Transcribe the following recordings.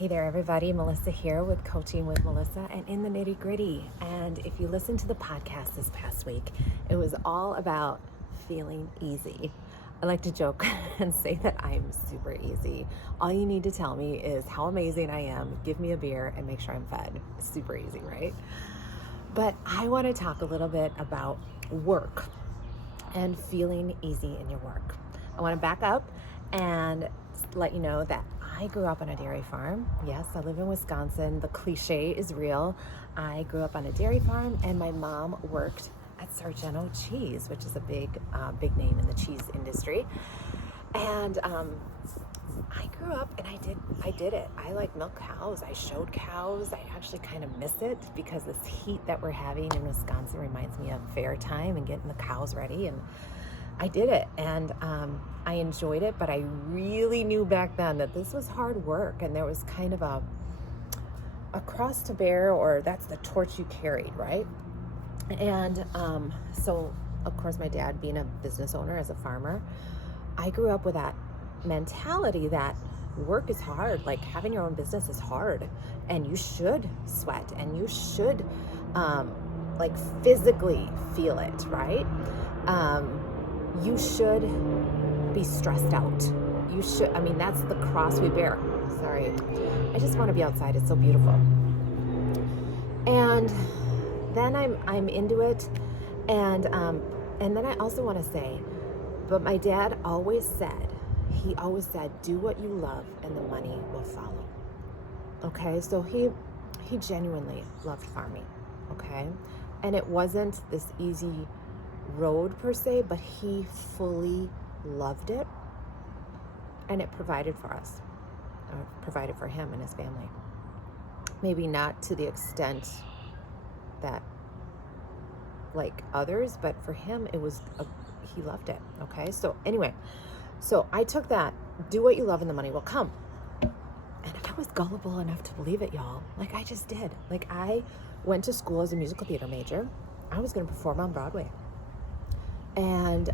Hey there, everybody. Melissa here with Coaching with Melissa and In the Nitty Gritty. And if you listened to the podcast this past week, it was all about feeling easy. I like to joke and say that I'm super easy. All you need to tell me is how amazing I am, give me a beer, and make sure I'm fed. Super easy, right? But I want to talk a little bit about work and feeling easy in your work. I want to back up and let you know that I grew up on a dairy farm. Yes, I live in Wisconsin. The cliche is real. I grew up on a dairy farm, and my mom worked at Sargento Cheese, which is a big name in the cheese industry. And I grew up and I did it. I like milk cows. I showed cows. I actually kind of miss it because this heat that we're having in Wisconsin reminds me of fair time and getting the cows ready. And I did it, and I enjoyed it, but I really knew back then that this was hard work, and there was kind of a cross to bear, or that's the torch you carried, right? And so, of course, my dad being a business owner as a farmer, I grew up with that mentality that work is hard. Like, having your own business is hard, and you should sweat, and you should like physically feel it, right? You should be stressed out. You should, that's the cross we bear. Sorry. I just want to be outside. It's so beautiful. And then I'm into it. And then I also want to say, but my dad always said, do what you love and the money will follow. Okay. So he genuinely loved farming. Okay. And it wasn't this easy road per se, but he fully loved it, and it provided for us, or provided for him and his family. Maybe not to the extent that like others, but for him he loved it. Okay, so anyway, so I took that, do what you love and the money will come, and I was gullible enough to believe it, y'all. Like, I just did. Like, I went to school as a musical theater major. I was going to perform on Broadway. And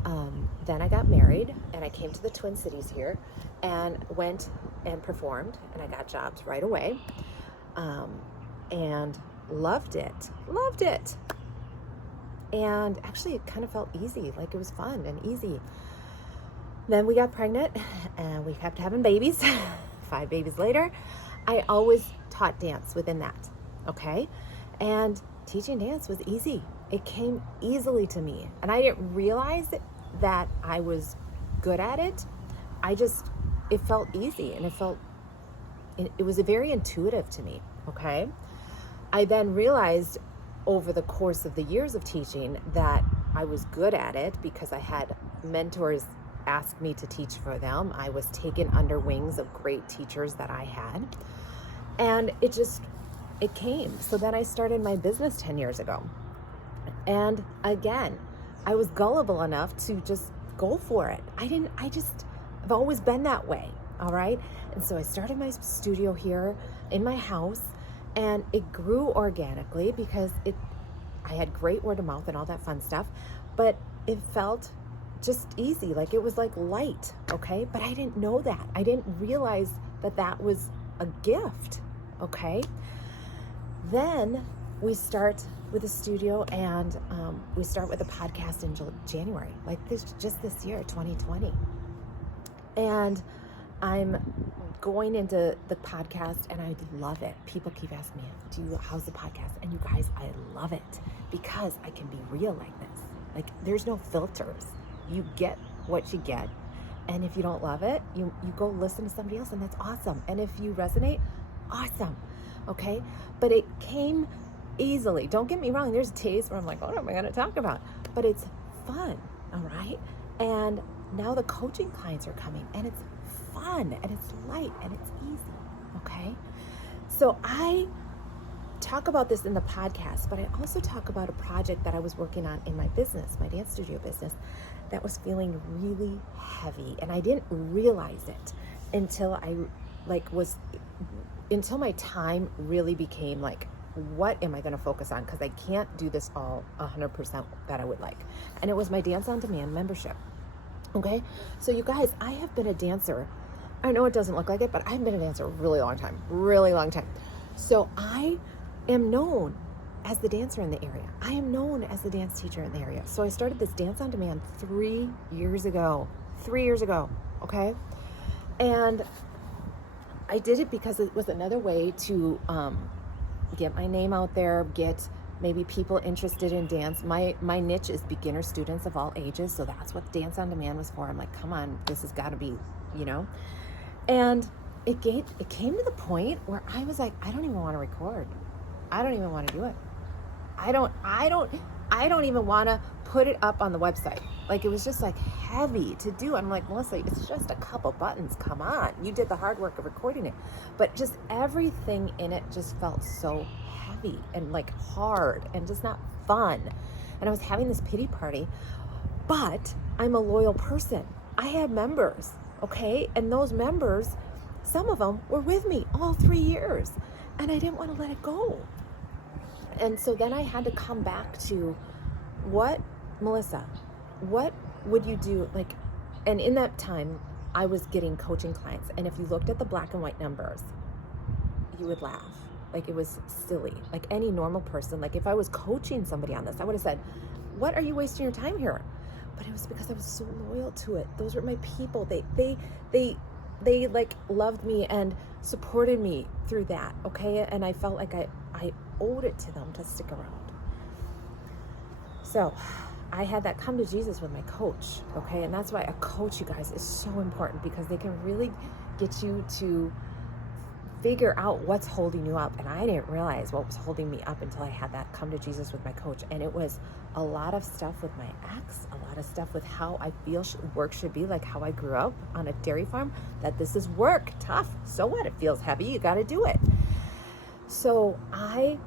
then I got married, and I came to the Twin Cities here and went and performed, and I got jobs right away, and loved it. And actually it kind of felt easy, like it was fun and easy. Then we got pregnant, and we kept having babies. 5 babies later. I always taught dance within that, okay? And teaching dance was easy. It came easily to me, and I didn't realize that I was good at it. It felt easy, and it was very intuitive to me, okay? I then realized over the course of the years of teaching that I was good at it because I had mentors ask me to teach for them. I was taken under wings of great teachers that I had, and it came. So then I started my business 10 years ago. And again, I was gullible enough to just go for it. I've always been that way. All right. And so I started my studio here in my house, and it grew organically because I had great word of mouth and all that fun stuff, but it felt just easy. Like, it was like light. Okay. But I didn't know that. I didn't realize that was a gift. Okay. Then we start with a studio, and we start with a podcast in January, like this year, 2020. And I'm going into the podcast, and I love it. People keep asking me, how's the podcast? And you guys, I love it because I can be real like this. Like, there's no filters. You get what you get. And if you don't love it, you go listen to somebody else, and that's awesome. And if you resonate, awesome. Okay. But it came easily. Don't get me wrong. There's days where I'm like, what am I going to talk about? But it's fun. All right. And now the coaching clients are coming, and it's fun, and it's light, and it's easy. Okay. So I talk about this in the podcast, but I also talk about a project that I was working on in my business, my dance studio business, that was feeling really heavy. And I didn't realize it until until my time really became like, what am I going to focus on? Because I can't do this all 100% that I would like. And it was my Dance on Demand membership. Okay. So you guys, I have been a dancer I know it doesn't look like it, but I've been a dancer a really long time, really long time. So I am known as the dancer in the area. I am known as the dance teacher in the area. So I started this Dance on Demand 3 years ago. 3 years ago, okay? And I did it because it was another way to get my name out there, get maybe people interested in dance. My niche is beginner students of all ages, so that's what Dance on Demand was for. I'm like, come on, this has got to be, And it came to the point where I was like, I don't even want to record. I don't even want to do it. I don't even want to put it up on the website. Like, it was just like heavy to do. I'm like, Melissa, it's just a couple buttons. Come on. You did the hard work of recording it. But just everything in it just felt so heavy and like hard and just not fun. And I was having this pity party, but I'm a loyal person. I had members, okay? And those members, some of them were with me all 3 years, and I didn't want to let it go. And so then I had to come back to Melissa, what would you do? Like, and in that time, I was getting coaching clients. And if you looked at the black and white numbers, you would laugh. Like, it was silly. Like, any normal person, like if I was coaching somebody on this, I would have said, what are you wasting your time here? But it was because I was so loyal to it. Those were my people. They like loved me and supported me through that. Okay. And I felt like I owed it to them to stick around. So I had that come to Jesus with my coach. Okay. And that's why a coach, you guys, is so important, because they can really get you to figure out what's holding you up. And I didn't realize what was holding me up until I had that come to Jesus with my coach. And it was a lot of stuff with my ex, a lot of stuff with how I feel work should be, like how I grew up on a dairy farm, that this is work, tough. So what? It feels heavy. You got to do it. So I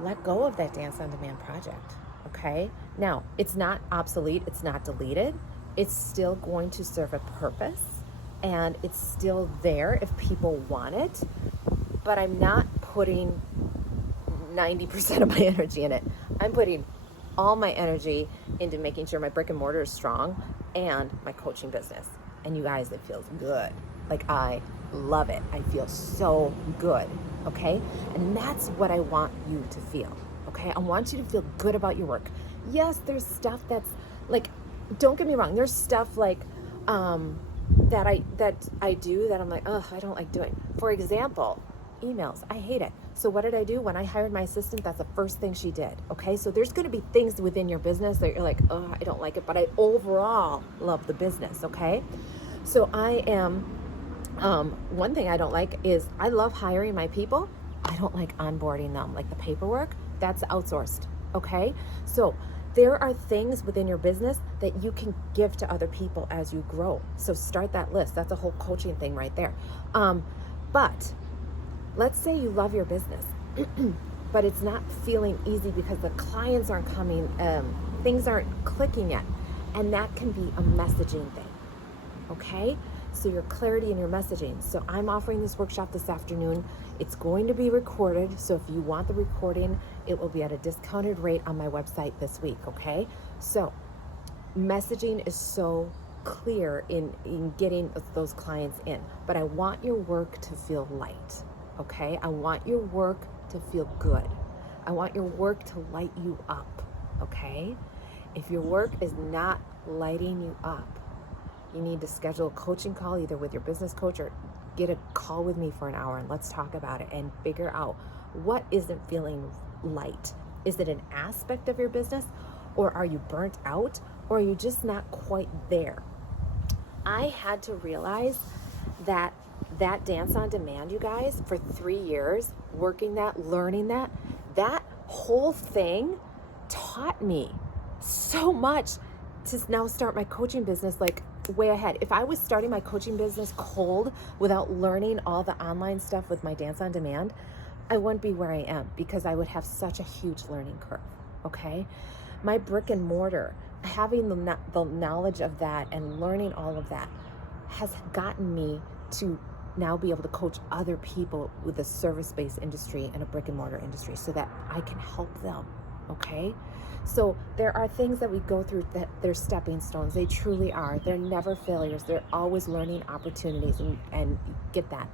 let go of that Dance on Demand project. Okay. Now, it's not obsolete. It's not deleted. It's still going to serve a purpose. And it's still there if people want it, but I'm not putting 90% of my energy in it. I'm putting all my energy into making sure my brick and mortar is strong and my coaching business. And you guys, it feels good. Like, I love it. I feel so good. Okay. And that's what I want you to feel. Okay. I want you to feel good about your work. Yes, there's stuff that's like, don't get me wrong. There's stuff like, that I do that I'm like, oh, I don't like doing. For example, emails. I hate it. So what did I do? When I hired my assistant, that's the first thing she did. Okay. So there's going to be things within your business that you're like, oh, I don't like it, but I overall love the business. Okay. So I am, one thing I don't like is I love hiring my people. I don't like onboarding them. Like the paperwork, that's outsourced. Okay. So there are things within your business that you can give to other people as you grow. So start that list. That's a whole coaching thing right there. But let's say you love your business, but it's not feeling easy because the clients aren't coming, things aren't clicking yet. And that can be a messaging thing. Okay? So your clarity in your messaging. So I'm offering this workshop this afternoon. It's going to be recorded. So if you want the recording, it will be at a discounted rate on my website this week. Okay. So messaging is so clear in getting those clients in, but I want your work to feel light. Okay. I want your work to feel good. I want your work to light you up. Okay. If your work is not lighting you up, you need to schedule a coaching call either with your business coach or get a call with me for an hour and let's talk about it and figure out what isn't feeling light. Is it an aspect of your business, or are you burnt out, or are you just not quite there? I had to realize that Dance on Demand, you guys, for 3 years, working that, learning that whole thing taught me so much to now start my coaching business like way ahead. If I was starting my coaching business cold without learning all the online stuff with my Dance on Demand, I wouldn't be where I am because I would have such a huge learning curve. Okay. My brick and mortar, having the knowledge of that and learning all of that has gotten me to now be able to coach other people with a service-based industry and a brick and mortar industry so that I can help them. okay? So there are things that we go through that they're stepping stones. They truly are. They're never failures. They're always learning opportunities, and get that.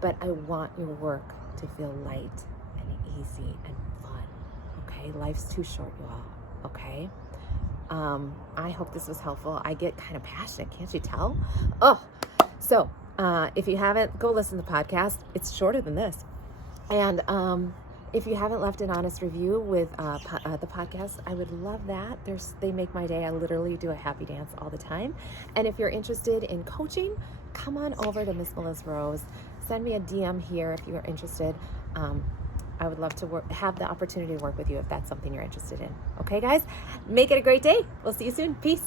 But I want your work to feel light and easy and fun, okay? Life's too short, y'all, okay? I hope this was helpful. I get kind of passionate, can't you tell? So if you haven't, go listen to the podcast. It's shorter than this. And if you haven't left an honest review with the podcast, I would love that. They make my day. I literally do a happy dance all the time. And if you're interested in coaching, come on over to Miss Melissa Rose. Send me a DM here if you are interested. I would love to have the opportunity to work with you if that's something you're interested in. Okay, guys? Make it a great day. We'll see you soon. Peace.